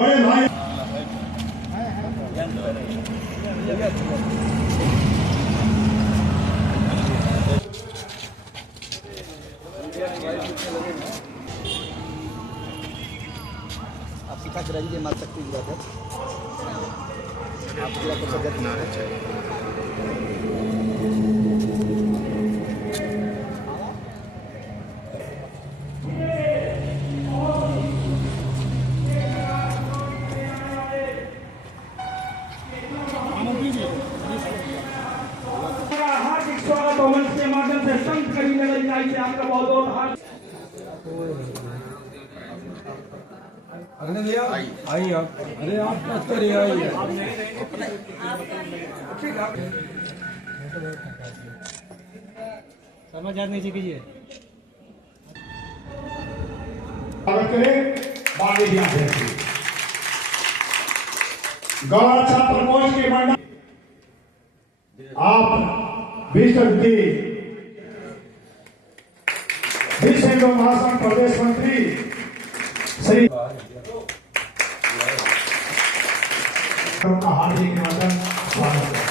बड़े भाई आप सिखा के रहिए मार सकती है आप पूरा कुछ सब्जेक्ट ना हार्दिक स्वागत मंच के माध्यम से संत करी नगर इकाई से आपका बहुत बहुत हार्दिक अरे भैया आइए आप। अरे आप मत करिए आइए। समझ याद नीचे कीजिए। गौरक्षा प्रकोष्ठ के मंडल आप विश्व हिंदू महासंघ प्रदेश मंत्री श्री का हार्दिक अभिनंदन स्वागत है।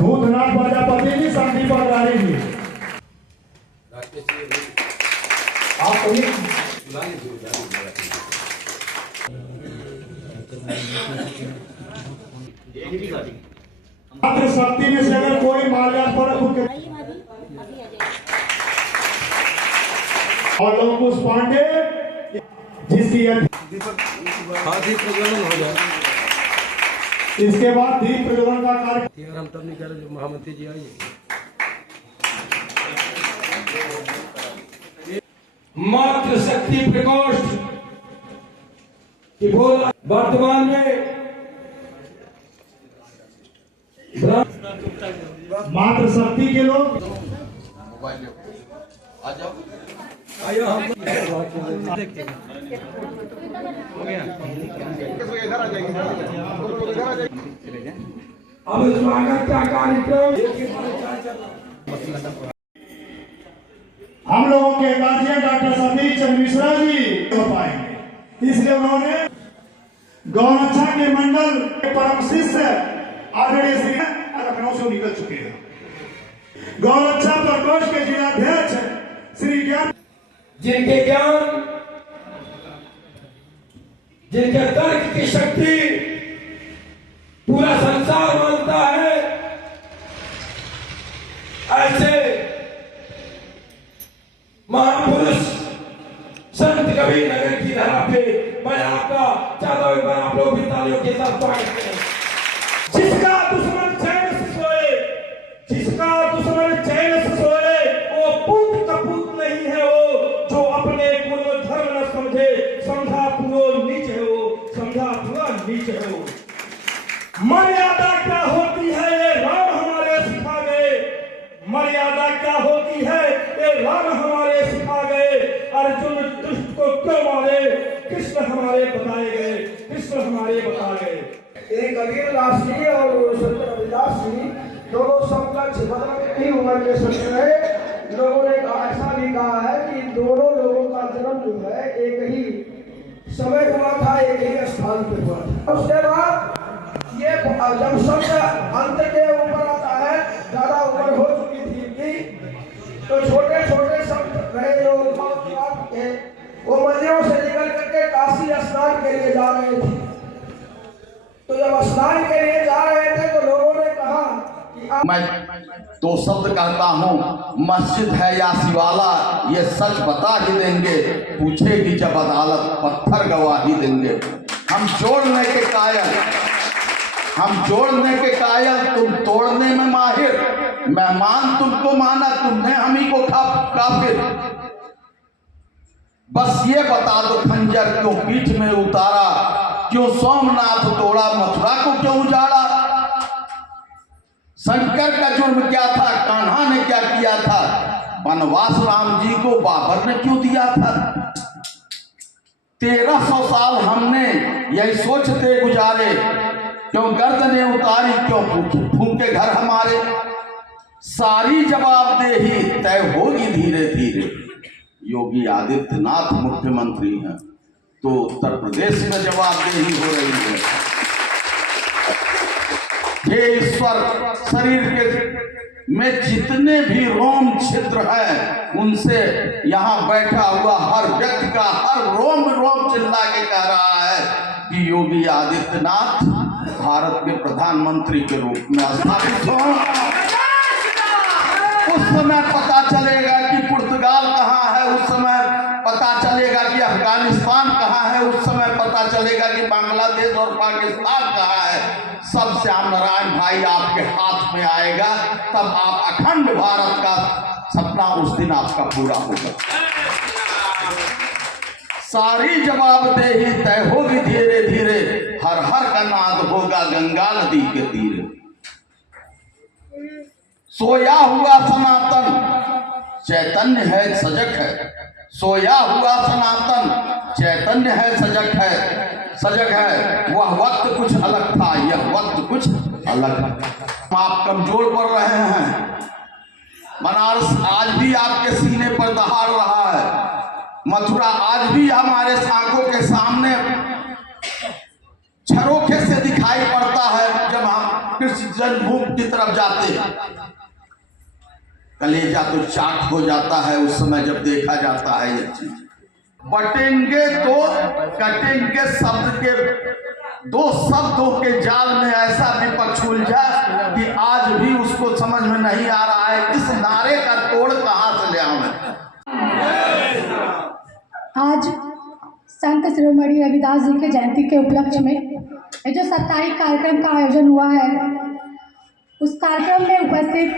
भूतनाथ प्रजापति जी शांति पटवारी जी आप मात्र शक्ति में से अगर कोई माल्यार्पण और लोकुश पांडे जिसकी दीप प्रज्वलन हो जाए। इसके बाद दीप प्रज्वलन का कार्यक्रम हम तब नहीं करें जो महामंत्री जी आइए। मातृशक्ति प्रकोष्ठ की वर्तमान में मातृशक्ति के लोग आइए हम अब स्वागत का कार्यक्रम हम लोगों के गार्जियन डॉक्टर सतीश चंद्र मिश्रा जी हो पाएंगे, इसलिए उन्होंने गौरक्षा के मंडल के परम शिष्य आदरणीय श्री लखनऊ से निकल चुके हैं। गौरक्षा प्रकोष्ठ के जिलाध्यक्ष श्री ज्ञान जिनके ज्ञान जिनके तर्क की शक्ति पूरा संसार मानता है, ऐसे महापुरुष संत कबीर नगर की धरा पे मैं आपका चाहता हूं, एक बार आप लोग भी तालियों के साथ स्वागत करें। जिसका दुश्मन चैन से सोए, जिसका दुश्मन चैन से सोए, वो पुत्र कपूत नहीं है, वो जो अपने पूर्व धर्म न समझे, समझा पूर्व नीच है, वो समझा पूरा नीच है। वो मर्यादा क्या होती है ये राम हमारे सिखा गए, मर्यादा क्या होती है ये राम हमारे सिखा गए। अर्जुन दुष्ट को क्यों मारे, कृष्ण हमारे बताए गए, कृष्ण हमारे बताए गए। एक कबीरदास जी और संत रविदास जी दोनों समकक्ष मतलब इतनी उम्र के संत रहे। लोगों ने ऐसा भी कहा है कि दोनों लोगों का जन्म जो है एक ही समय हुआ था, एक ही स्थान पे हुआ था। उसके बाद ये जब शब्द अंत के ऊपर आता है, ज्यादा उम्र हो चुकी थी इनकी, तो छोटे छोटे शब्द रहे जो के वो मंदिरों से निकल करके काशी स्नान के लिए जा रहे थे। तो जब स्नान के लिए जा रहे थे तो लोगों ने कहा कि मैं दो शब्द कहता हूँ, मस्जिद है या शिवाला, ये सच बता ही देंगे, पूछेगी जब अदालत पत्थर गवाही देंगे। हम जोड़ने के कायल, हम जोड़ने के कायल, तुम तोड़ने में माहिर। मेहमान तुमको माना, तुमने हम ही को काफिर। बस ये बता दो खंजर क्यों पीठ में उतारा, क्यों सोमनाथ तोड़ा, मथुरा को क्यों उजाड़ा। शंकर का जुर्म क्या था, कान्हा ने क्या किया था, वनवास राम जी को बाबर ने क्यों दिया था। 1300 साल हमने यही सोचते गुजारे, क्यों गर्दनें उतारी, क्यों फूके घर हमारे। सारी जवाबदेही तय होगी धीरे धीरे। योगी आदित्यनाथ मुख्यमंत्री हैं तो उत्तर प्रदेश में जवाबदेही हो रही है। हे ईश्वर, शरीर के में जितने भी रोम छिद्र हैं उनसे यहाँ बैठा हुआ हर व्यक्ति का हर रोम रोम चिल्ला के कह रहा है कि योगी आदित्यनाथ भारत के प्रधानमंत्री के रूप में स्थापित हो। उस समय पता चलेगा कि पुर्तगाल कहाँ है, उस समय पता चलेगा कि अफगानिस्तान कहाँ है, उस समय पता चलेगा कि बांग्लादेश और पाकिस्तान कहाँ है। सब श्याम नारायण भाई आपके हाथ में आएगा, तब आप अखंड भारत का सपना उस दिन आपका पूरा होगा। सारी जवाबदेही तय होगी धीरे धीरे, हर हर का नाद होगा गंगा नदी के तीरे। सोया हुआ सनातन चैतन्य है सजग है, सोया हुआ सनातन चैतन्य है सजग है। वह वक्त कुछ अलग था, यह वक्त कुछ अलग है। आप कमजोर पड़ रहे हैं, बनारस आज भी आपके सीने पर दहाड़ रहा है, मथुरा आज भी हमारे आंखों के सामने झरोखे से दिखाई पड़ता है जब हम कृष्ण जन्मभूमि की तरफ जाते हैं। कलेजा तो चाक हो जाता है उस समय जब देखा जाता है ये चीज। बटेंगे तो कटेंगे शब्द के दो शब्दों के जाल में ऐसा विपक्ष उलझा कि आज भी उसको समझ में नहीं आ रहा है इस नारे का तोड़ कहां से ले आऊं। आज संत शिरोमणि रविदास जी के जयंती के उपलक्ष्य में ये जो साप्ताहिक कार्यक्रम का आयोजन हुआ है, उस कार्यक्रम में उपस्थित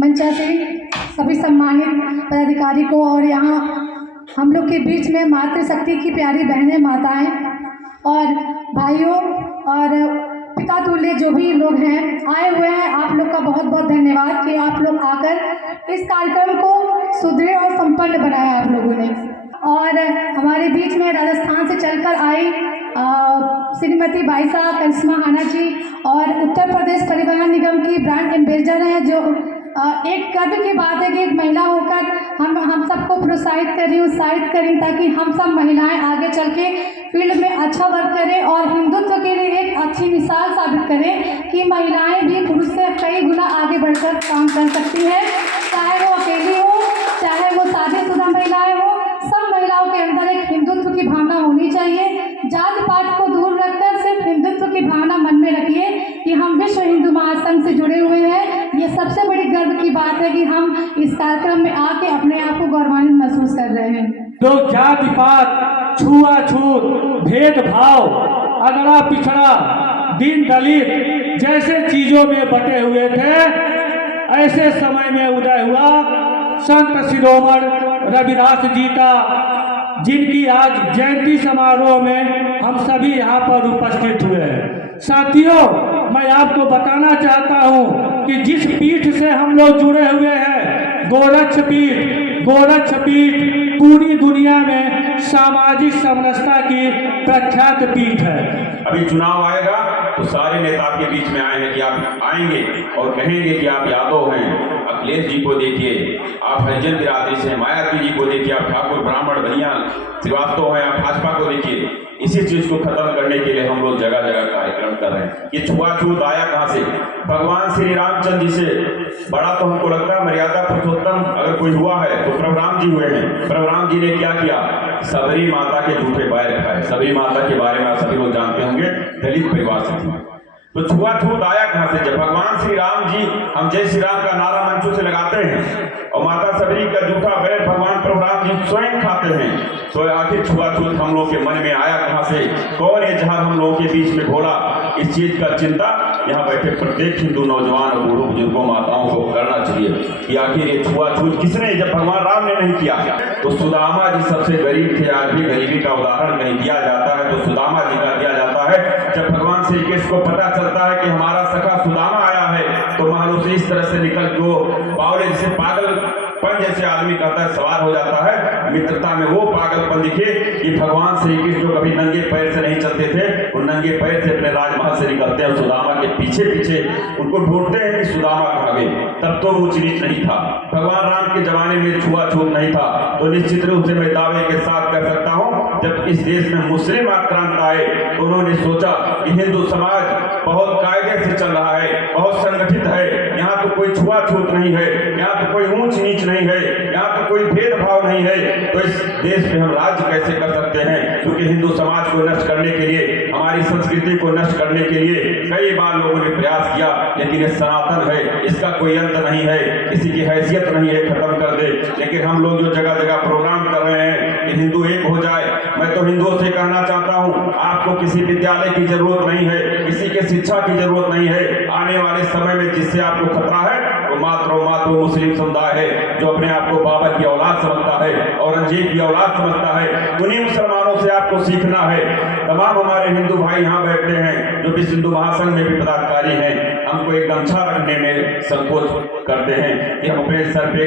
मंचासीन सभी सम्मानित पदाधिकारी को और यहाँ हम लोग के बीच में मातृशक्ति की प्यारी बहनें, माताएं और भाइयों और पिता तुल्य जो भी लोग हैं आए हुए हैं, आप लोग का बहुत बहुत धन्यवाद कि आप लोग आकर इस कार्यक्रम को सुदृढ़ और संपन्न बनाया आप लोगों ने। और हमारे बीच में राजस्थान से चलकर आई श्रीमती बाईसा करिश्मा हाना जी और उत्तर प्रदेश परिवहन निगम की ब्रांड एम्बेसडर हैं, जो एक गर्व की बात है कि एक महिला होकर हम सबको प्रोत्साहित करें, उत्साहित करें ताकि हम सब महिलाएं आगे चल के फील्ड में अच्छा वर्क करें और हिंदुत्व के लिए एक अच्छी मिसाल साबित करें कि महिलाएं भी पुरुष से कई गुना आगे बढ़कर काम कर सकती हैं, चाहे वो अकेली हो, चाहे वो शादीशुदा महिलाएं हो। सब महिलाओं के अंदर एक हिंदुत्व की भावना होनी चाहिए। जाति पात को दूर रखकर सिर्फ हिंदुत्व की भावना मन में रखिए कि हम विश्व हिंदू महासंघ से जुड़े हुए हैं। ये सबसे बड़ी गर्व की बात है कि हम इस कार्यक्रम में आके अपने आप को गौरवान्वित महसूस कर रहे हैं। लोग जाति पात, छुआछूत, भेदभाव, अगड़ा पिछड़ा, दीन दलित जैसे चीजों में बटे हुए थे, ऐसे समय में उदय हुआ संत शिरोमणि रविदास जी का, जिनकी आज जयंती समारोह में हम सभी यहाँ पर उपस्थित हुए हैं। साथियों, मैं आपको बताना चाहता हूँ कि जिस पीठ से हम लोग जुड़े हुए हैं, गोरक्ष पीठ पूरी दुनिया में सामाजिक समरसता की प्रख्यात पीठ है। अभी चुनाव आएगा तो सारे नेता आपके बीच में आए हैं कि आप आएंगे और कहेंगे कि आप यादव हैं, अखिलेश जी को देखिए, आप हरिजन बिरादरी से हैं, मायावती जी को देखिए, आप ठाकुर ब्राह्मण बनिया श्रीवास्तव हैं, आप भाजपा को देखिए। इसी चीज को खत्म करने के लिए हम लोग जगह जगह कार्यक्रम कर रहे हैं। ये छुआछूत आया कहाँ से? भगवान श्री रामचंद्र जी से बड़ा तो हमको लगता है मर्यादा पुरुषोत्तम अगर कोई हुआ है तो प्रभु राम जी हुए हैं। प्रभु राम जी ने क्या किया? सबरी माता के झूठे पैर खाए। सबरी माता के बारे में आप सभी लोग जानते होंगे, दलित परिवार से थी। तो छुआछूत आया कहाँ से? जब भगवान श्री राम जी, हम जय श्री राम का नारा मंचों से लगाते हैं और माता सबरी का जूठा बैर भगवान प्रभु राम जी स्वयं खाते हैं, तो आखिर छुआछूत हम लोग के मन में आया कहाँ से? कौन है जहाँ हम लोगों के बीच में बोला? इस चीज का चिंता यहाँ बैठे प्रत्येक हिंदू नौजवान और बूढ़ों बुजुर्गों माताओं को करना चाहिए कि आखिर ये छुआछूत किसने? जब भगवान राम ने नहीं किया तो सुदामा जी सबसे गरीब थे। आज भी गरीबी का उदाहरण कहीं दिया जाता है तो सुदामा जी का दिया जाता है। जब भगवान श्री कृष्ण को पता चलता है कि हमारा सखा सुदामा आया है तो महाराज इस तरह से निकल जो बावले जैसे पागल पागलपन जैसे आदमी कहता है सवार हो जाता है मित्रता में, वो पागलपन दिखे कि भगवान श्री कृष्ण जो कभी नंगे पैर से नहीं चलते थे, वो नंगे पैर से अपने राजमहल से निकलते हैं, सुदामा के पीछे पीछे उनको ढूंढते हैं कि सुदामा कहाँ गए। तब तो ऊंच नीच नहीं था, भगवान राम के जमाने में छुआछूत नहीं था। तो निश्चित रूप से मैं दावे के साथ कह सकता हूँ, जब इस देश में मुस्लिम आक्रांत आए तो उन्होंने सोचा कि हिंदू समाज बहुत कायदे से चल रहा है, बहुत संगठित है, यहाँ तो कोई छुआछूत नहीं है, यहाँ तो कोई ऊंच नीच नहीं है, यहाँ तो कोई भेदभाव नहीं है, तो इस देश में हम राज्य कैसे कर सकते हैं। क्योंकि हिंदू समाज को नष्ट करने के लिए, हमारी संस्कृति को नष्ट करने के लिए कई बार लोगों ने प्रयास किया, लेकिन ये सनातन है, इसका कोई अंत नहीं है, किसी की हैसियत नहीं है खत्म कर दे। लेकिन हम लोग जो जगह जगह प्रोग्राम कर रहे हैं कि हिंदू एक हो जाए, मैं तो हिंदुओं से कहना चाहता हूँ, आपको किसी विद्यालय की जरूरत नहीं है, किसी के शिक्षा की जरूरत नहीं है। आने वाले समय में जिससे आपको खतरा है वो मात्र मुस्लिम समुदाय है, जो अपने आप को बाबर की औलाद समझता है, औरंगजेब की औलाद समझता है। उन्हीं मुसलमानों से आपको सीखना है। तमाम हमारे हिंदू भाई यहाँ बैठते हैं जो विश्व हिंदू महासंघ में भी पदाधिकारी हैं, हमको एक गमछा रखने में संकोच करते हैं कि हम अपने सर पे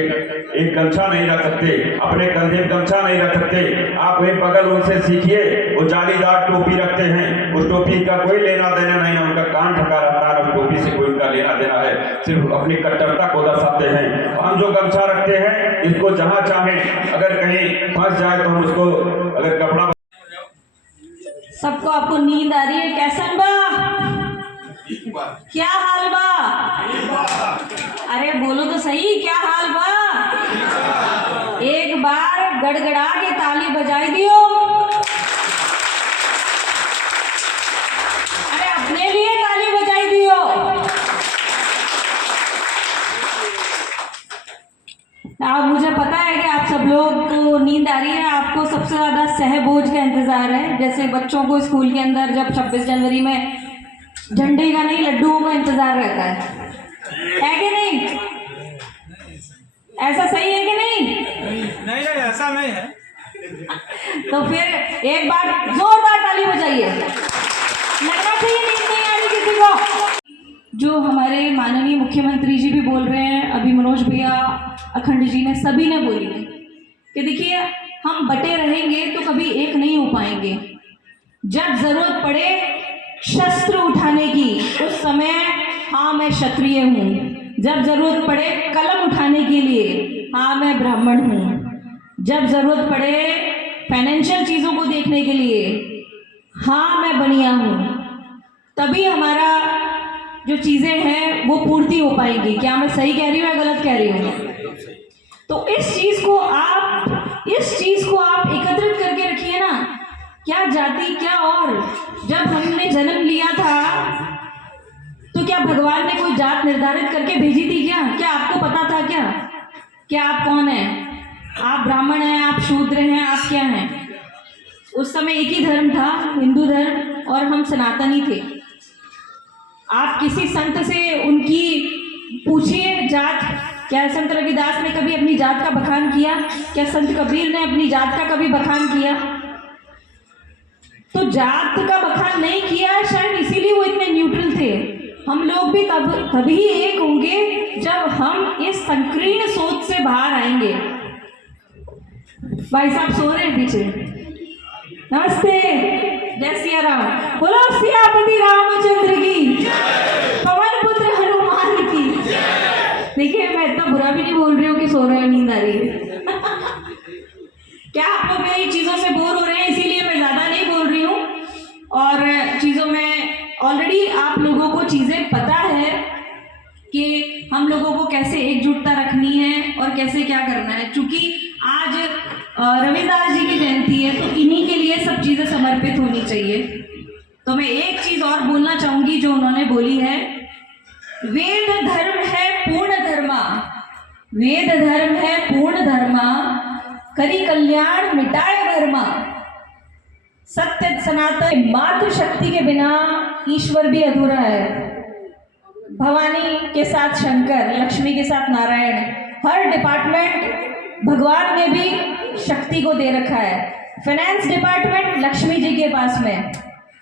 एक गमछा नहीं रख सकते, अपने कंधे पे गमछा नहीं रख सकते। आप वही बगल उनसे सीखिए, वो जालीदार टोपी रखते हैं, उस टोपी का कोई लेना देना नहीं है, उनका कान ढका रहता है, उस टोपी से कोई उनका लेना देना है, सिर्फ अपनी कट्टरता को दर्शाते हैं। हम जो गमछा रखते हैं इसको जहाँ चाहें अगर कहीं फंस जाए तो हम उसको अगर कपड़ा। सबको आपको नींद आ रही है, कैसन बा? क्या हाल बा? अरे बोलो तो सही, क्या हाल बा? एक बार गड़गड़ा के ताली बजाई दियो। अरे अपने लिए ताली बजाई दियो। अब मुझे पता है कि आप सब लोग को नींद आ रही है, आपको सबसे ज़्यादा सहबोझ का इंतज़ार है। जैसे बच्चों को स्कूल के अंदर जब 26 जनवरी में झंडे का नहीं लड्डुओं का इंतज़ार रहता है कि नहीं? ऐसा सही है कि नहीं? नहीं ऐसा नहीं है। तो फिर एक बार जोरदार ताली बजाइए, लगना चाहिए नींद नहीं आ रही किसी को। जो हमारे माननीय मुख्यमंत्री जी भी बोल रहे हैं, अभी मनोज भैया, अखंड जी ने, सभी ने बोली है कि देखिए हम बटे रहेंगे तो कभी एक नहीं हो पाएंगे। जब जरूरत पड़े शस्त्र उठाने की, उस समय हाँ मैं क्षत्रिय हूँ। जब जरूरत पड़े कलम उठाने के लिए, हाँ मैं ब्राह्मण हूँ। जब जरूरत पड़े फाइनेंशियल चीज़ों को देखने के लिए, हाँ मैं बनिया हूँ। तभी हमारा जो चीज़ें हैं वो पूर्ति हो पाएगी। क्या मैं सही कह रही हूँ या गलत कह रही हूँ? तो इस चीज़ को आप एकत्रित करके रखिए ना। क्या जाति, क्या और जब हमने जन्म लिया था तो क्या भगवान ने कोई जात निर्धारित करके भेजी थी क्या? क्या आपको पता था क्या कि आप कौन हैं? आप ब्राह्मण हैं, आप शूद्र हैं, आप क्या हैं? उस समय एक ही धर्म था, हिंदू धर्म, और हम सनातनी थे। आप किसी संत से उनकी पूछिए जात, क्या संत रविदास ने कभी अपनी जात का बखान किया? क्या संत कबीर ने अपनी जात का कभी बखान किया? तो जात का बखान नहीं किया, शायद इसीलिए वो इतने न्यूट्रल थे। हम लोग भी तभी एक होंगे जब हम इस संकीर्ण सोच से बाहर आएंगे। भाई साहब सो रहे हैं पीछे। नमस्ते, जय सिया राम। बोलो सियापति रामचंद्र की, पवन पुत्र हनुमान की। देखिए मैं इतना बुरा भी नहीं बोल रही हूँ कि सो रहे हैं, नींद आ रही है। क्या आप लोग मेरी चीज़ों से बोर हो रहे हैं? इसीलिए मैं ज़्यादा नहीं बोल रही हूँ। और चीज़ों में ऑलरेडी आप लोगों को चीज़ें पता है कि हम लोगों को कैसे एकजुटता रखनी है और कैसे क्या करना है। चूँकि आज रविदास जी की जयंती है तो इन्हीं के लिए सब चीज़ें समर्पित होनी चाहिए। तो मैं एक चीज़ और बोलना चाहूँगी जो उन्होंने बोली है, वेद धर्म है पूर्ण धर्मा, वेद धर्म है पूर्ण धर्मा, करी कल्याण मिटाए धर्मा। सत्य सनातन मातृशक्ति के बिना ईश्वर भी अधूरा है। भवानी के साथ शंकर, लक्ष्मी के साथ नारायण, हर डिपार्टमेंट भगवान ने भी शक्ति को दे रखा है। फाइनेंस डिपार्टमेंट लक्ष्मी जी के पास में,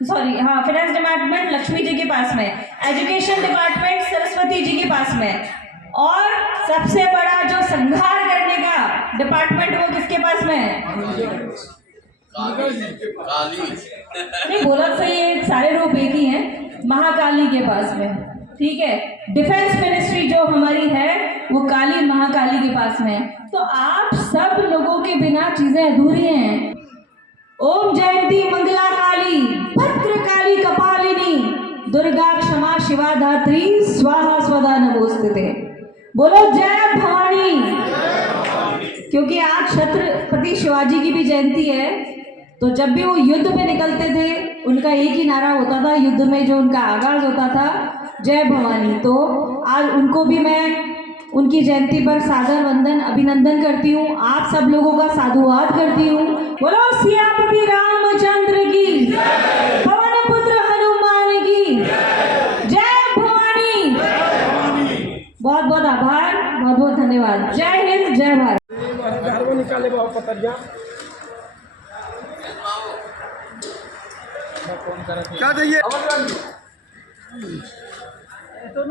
फाइनेंस डिपार्टमेंट लक्ष्मी जी के पास में, एजुकेशन डिपार्टमेंट सरस्वती जी के पास में, और सबसे बड़ा जो संहार करने डिपार्टमेंट वो किसके पास में है? नहीं बोला सही है, सारे रूप एक ही हैं, महाकाली के पास में। ठीक है, डिफेंस मिनिस्ट्री जो हमारी है वो काली महाकाली के पास में है। तो आप सब लोगों के बिना चीजें अधूरी हैं। ओम जयंती मंगला काली, भद्र काली कपालिनी, दुर्गा क्षमा शिवा धात्री, स्वाहा स्वदा नमोस्तुते। बोलो जय भवानी। क्योंकि आज छत्रपति शिवाजी की भी जयंती है, तो जब भी वो युद्ध में निकलते थे उनका एक ही नारा होता था, युद्ध में जो उनका आगाज होता था, जय भवानी। तो आज उनको भी मैं उनकी जयंती पर सादर वंदन अभिनंदन करती हूँ, आप सब लोगों का साधुवाद करती हूँ। बोलो सियापति रामचंद्र की, पवन पुत्र हनुमान की, जय भवानी। बहुत बहुत आभार, बहुत बहुत धन्यवाद। जय हिंद, जय भारत। निकाले बहुत पतरिया क्या चाहिए? तो